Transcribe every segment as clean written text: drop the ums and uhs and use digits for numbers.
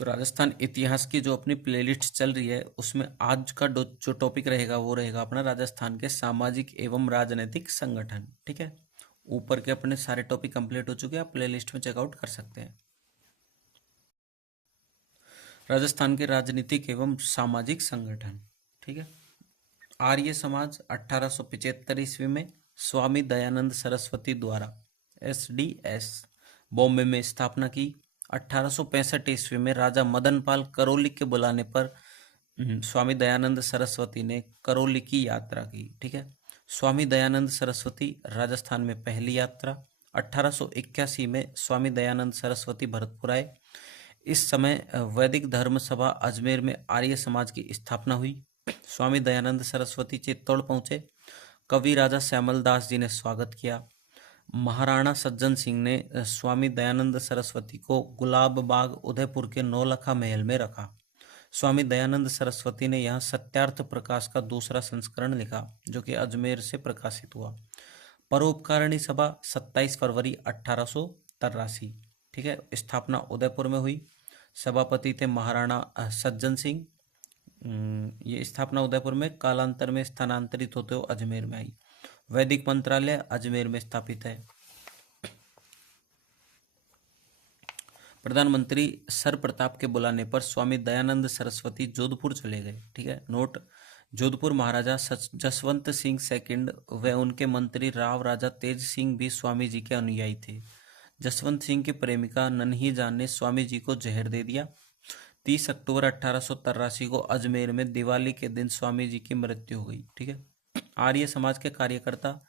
तो राजस्थान इतिहास की जो अपनी प्लेलिस्ट चल रही है उसमें आज का जो टॉपिक रहेगा वो रहेगा अपना राजस्थान के सामाजिक एवं राजनीतिक संगठन। ठीक है, ऊपर के अपने सारे टॉपिक कंप्लीट हो चुके हैं, आप प्लेलिस्ट में चेकआउट कर सकते हैं। राजस्थान के राजनीतिक एवं सामाजिक संगठन। ठीक है, आर्य समाज 1875 ईस्वी में स्वामी दयानंद सरस्वती द्वारा SDS बॉम्बे में स्थापना की। 1865 ईस्वी में राजा मदन पाल करौली के बुलाने पर स्वामी दयानंद सरस्वती ने करौली की यात्रा की। ठीक है, स्वामी दयानंद सरस्वती राजस्थान में पहली यात्रा। 1881 में स्वामी दयानंद सरस्वती भरतपुर आए। इस समय वैदिक धर्म सभा अजमेर में आर्य समाज की स्थापना हुई। स्वामी दयानंद सरस्वती चित्तौड़ पहुंचे। कवि राजा श्यामल दास जी ने स्वागत किया। महाराणा सज्जन सिंह ने स्वामी दयानंद सरस्वती को गुलाब बाग उदयपुर के नौलखा महल में रखा। स्वामी दयानंद सरस्वती ने यहाँ सत्यार्थ प्रकाश का दूसरा संस्करण लिखा जो कि अजमेर से प्रकाशित हुआ। परोपकारिणी सभा 27 फरवरी 1883। ठीक है, स्थापना उदयपुर में हुई। सभापति थे महाराणा सज्जन सिंह। ये स्थापना उदयपुर में, कालांतर में स्थानांतरित होते हुए अजमेर में आई। वैदिक मंत्रालय अजमेर में स्थापित है। प्रधानमंत्री सर प्रताप के बुलाने पर स्वामी दयानंद सरस्वती जोधपुर चले गए। ठीक है, नोट, जोधपुर महाराजा जसवंत सिंह सेकंड व उनके मंत्री राव राजा तेज सिंह भी स्वामी जी के अनुयायी थे। जसवंत सिंह की प्रेमिका नन्ही जान ने स्वामी जी को जहर दे दिया। 30 अक्टूबर 1883 को अजमेर में दिवाली के दिन स्वामी जी की मृत्यु हो गई। ठीक है, आर्य समाज के कार्यकर्ता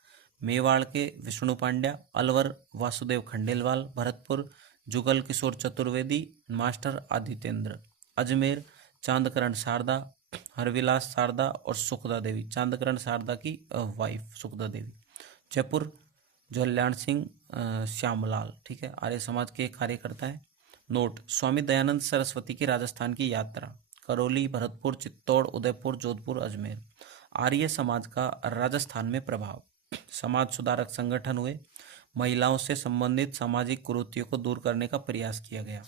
मेवाड़ के विष्णु पांड्या, अलवर वासुदेव खंडेलवाल, भरतपुर जुगल किशोर चतुर्वेदी, मास्टर आदित्येंद्र, अजमेर चांदकरण शारदा, हरविलास शारदा और सुखदा देवी, चांदकरण शारदा की वाइफ सुखदा देवी, जयपुर जल्याण सिंह श्यामलाल। ठीक है, आर्य समाज के कार्यकर्ता है। नोट, स्वामी दयानंद सरस्वती की राजस्थान की यात्रा, करौली, भरतपुर, चित्तौड़, उदयपुर, जोधपुर, अजमेर। आर्य समाज का राजस्थान में प्रभाव, समाज सुधारक संगठन हुए। महिलाओं से संबंधित सामाजिक कुरीतियों को दूर करने का प्रयास किया गया।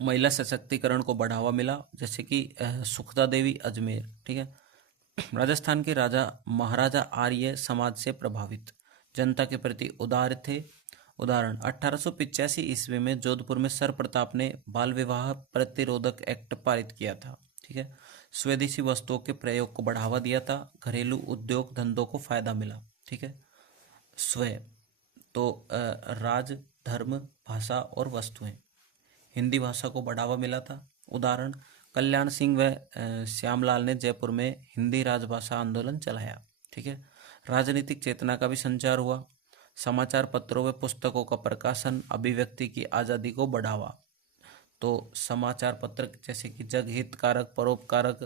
महिला सशक्तिकरण को बढ़ावा मिला, जैसे कि सुखदा देवी अजमेर। ठीक है, राजस्थान के राजा महाराजा आर्य समाज से प्रभावित, जनता के प्रति उदार थे। उदाहरण, 1885 ईस्वी में जोधपुर में सर प्रताप ने बाल विवाह प्रतिरोधक एक्ट पारित किया था। ठीक है, स्वदेशी वस्तुओं के प्रयोग को बढ़ावा दिया था। घरेलू उद्योग धंधों को फायदा मिला। ठीक है, स्व तो राज, धर्म, भाषा और वस्तुएं, हिंदी भाषा को बढ़ावा मिला था। उदाहरण, कल्याण सिंह व श्यामलाल ने जयपुर में हिंदी राजभाषा आंदोलन चलाया। ठीक है, राजनीतिक चेतना का भी संचार हुआ। समाचार पत्रों व पुस्तकों का प्रकाशन, अभिव्यक्ति की आज़ादी को बढ़ावा। तो समाचार पत्र जैसे कि जगहितकारक, परोपकारक,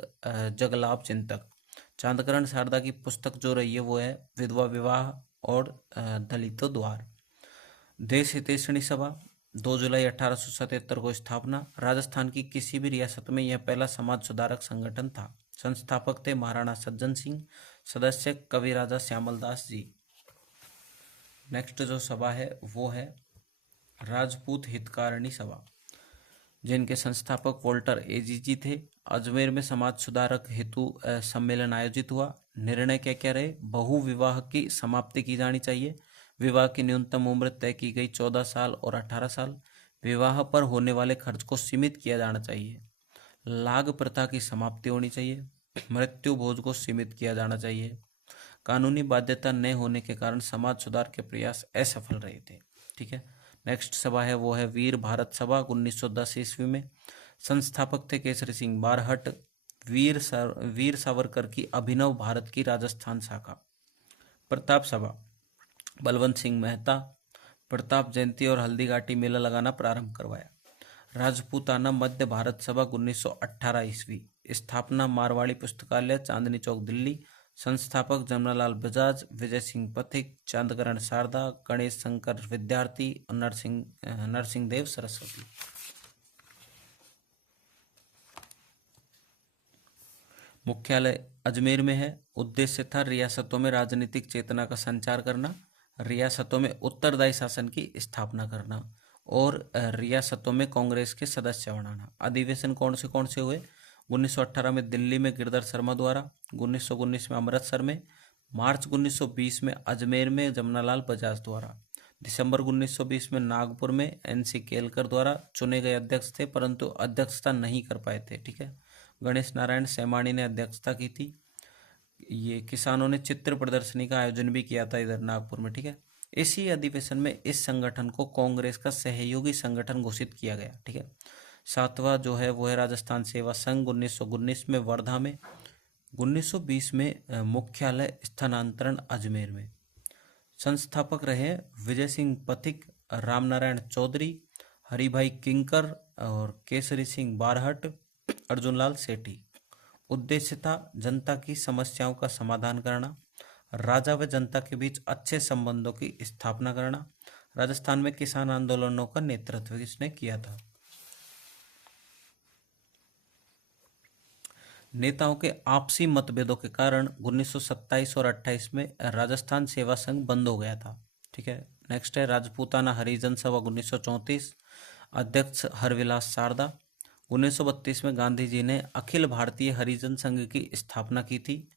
जगलाभ चिंतक। चांदकरण शारदा की पुस्तक जो रही है वो है विधवा विवाह और दलितों द्वार। देश हितैषणी सभा 2 जुलाई 1877 को स्थापना। राजस्थान की किसी भी रियासत में यह पहला समाज सुधारक संगठन था। संस्थापक थे महाराणा सज्जन सिंह, सदस्य कवि राजा श्यामल दास जी। नेक्स्ट जो सभा है वो है राजपूत हितकारिणी सभा, जिनके संस्थापक वोल्टर एजीजी थे। अजमेर में समाज सुधारक हेतु सम्मेलन आयोजित हुआ। निर्णय क्या क्या रहे, बहु विवाह की समाप्ति की जानी चाहिए। विवाह की न्यूनतम उम्र तय की गई 14 साल और 18 साल। विवाह पर होने वाले खर्च को सीमित किया जाना चाहिए। लाग प्रथा की समाप्ति होनी चाहिए। मृत्यु भोज को सीमित किया जाना चाहिए। कानूनी बाध्यता न होने के कारण समाज सुधार के प्रयास असफल रहे थे। ठीक है, नेक्स्ट सभा है वो है वीर भारत सभा 1910 ईस्वी में। संस्थापक थे केसरी सिंह बारहट। वीर सावरकर की अभिनव भारत की राजस्थान शाखा। प्रताप सभा बलवंत सिंह मेहता। प्रताप जयंती और हल्दी घाटी मेला लगाना प्रारंभ करवाया। राजपूताना मध्य भारत सभा 1918 ईस्वी। स्थापना मारवाड़ी पुस्तकालय, चांदनी चौक, दिल्ली। संस्थापक जमनालाल बजाज, विजय सिंह पथिक, चांदकरण शारदा, गणेश शंकर विद्यार्थी और नरसिंह देव सरस्वती। मुख्यालय अजमेर में है। उद्देश्य था रियासतों में राजनीतिक चेतना का संचार करना। रियासतों में उत्तरदायी शासन की स्थापना करना और रियासतों में कांग्रेस के सदस्य बनाना। अधिवेशन कौन से हुए? 1918 में दिल्ली में गिरधर शर्मा द्वारा, 1919 में अमृतसर में, मार्च 1920 में अजमेर में जमनालाल बजाज द्वारा, दिसंबर 1920 में नागपुर में NC केलकर द्वारा चुने गए अध्यक्ष थे, परंतु अध्यक्षता नहीं कर पाए थे। ठीक है, गणेश नारायण सेमानी ने अध्यक्षता की थी। ये किसानों ने चित्र प्रदर्शनी का आयोजन भी किया था इधर नागपुर में। ठीक है, इसी अधिवेशन में इस संगठन को कांग्रेस का सहयोगी संगठन घोषित किया गया। ठीक है, सातवां जो है वो है राजस्थान सेवा संघ 1919 में वर्धा में, 1920 में मुख्यालय स्थानांतरण अजमेर में। संस्थापक रहे विजय सिंह पथिक, रामनारायण चौधरी, हरिभाई किंकर और केसरी सिंह बारहट, अर्जुनलाल सेठी। उद्देश्य था जनता की समस्याओं का समाधान करना, राजा व जनता के बीच अच्छे संबंधों की स्थापना करना। राजस्थान में किसान आंदोलनों का नेतृत्व इसने किया था। नेताओं के आपसी मतभेदों के कारण 1927 और 28 में राजस्थान सेवा संघ बंद हो गया था। ठीक है, नेक्स्ट है राजपूताना हरिजन सभा 1934, अध्यक्ष हरविलास शारदा। 1932 में गांधी जी ने अखिल भारतीय हरिजन संघ की स्थापना की थी,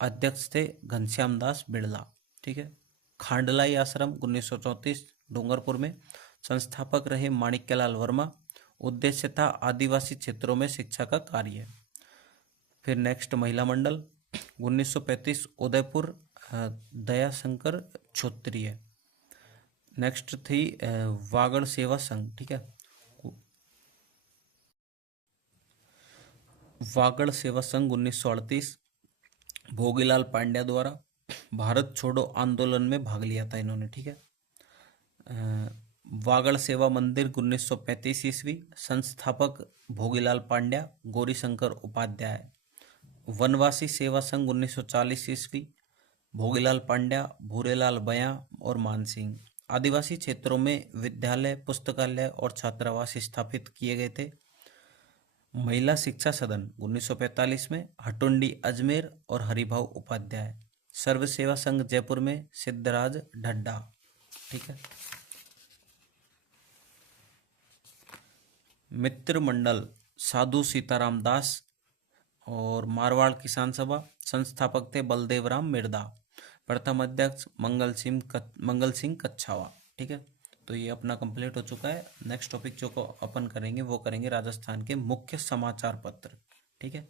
अध्यक्ष थे घनश्याम दास बिड़ला। ठीक है, खांडलाई आश्रम 1934 डूंगरपुर में, संस्थापक रहे माणिक्यलाल वर्मा। उद्देश्य था आदिवासी क्षेत्रों में शिक्षा का कार्य। फिर नेक्स्ट महिला मंडल 1935 उदयपुर, दयाशंकर क्षत्रिय। नेक्स्ट थी वागड़ सेवा संघ। ठीक है, वागड़ सेवा संघ 1938, भोगीलाल पांड्या द्वारा। भारत छोड़ो आंदोलन में भाग लिया था इन्होंने। ठीक है, वागड़ सेवा मंदिर 1935 ईस्वी, संस्थापक भोगीलाल पांड्या, गौरीशंकर उपाध्याय। वनवासी सेवा संघ 1940 ईस्वी, भोगीलाल पांड्या, भूरेलाल बयां और मानसिंह। आदिवासी क्षेत्रों में विद्यालय, पुस्तकालय और छात्रावास स्थापित किए गए थे। महिला शिक्षा सदन 1945 में, हटुंडी अजमेर और हरिभाऊ उपाध्याय। सर्व सेवा संघ जयपुर में, सिद्धराज ढड्डा। ठीक है, मित्र मंडल साधु सीताराम दास और मारवाड़ किसान सभा, संस्थापक थे बलदेव राम मिर्दा। प्रथम अध्यक्ष मंगल सिंह कच्छावा। ठीक है, तो ये अपना कंप्लीट हो चुका है। नेक्स्ट टॉपिक जो को अपन करेंगे वो करेंगे राजस्थान के मुख्य समाचार पत्र। ठीक है।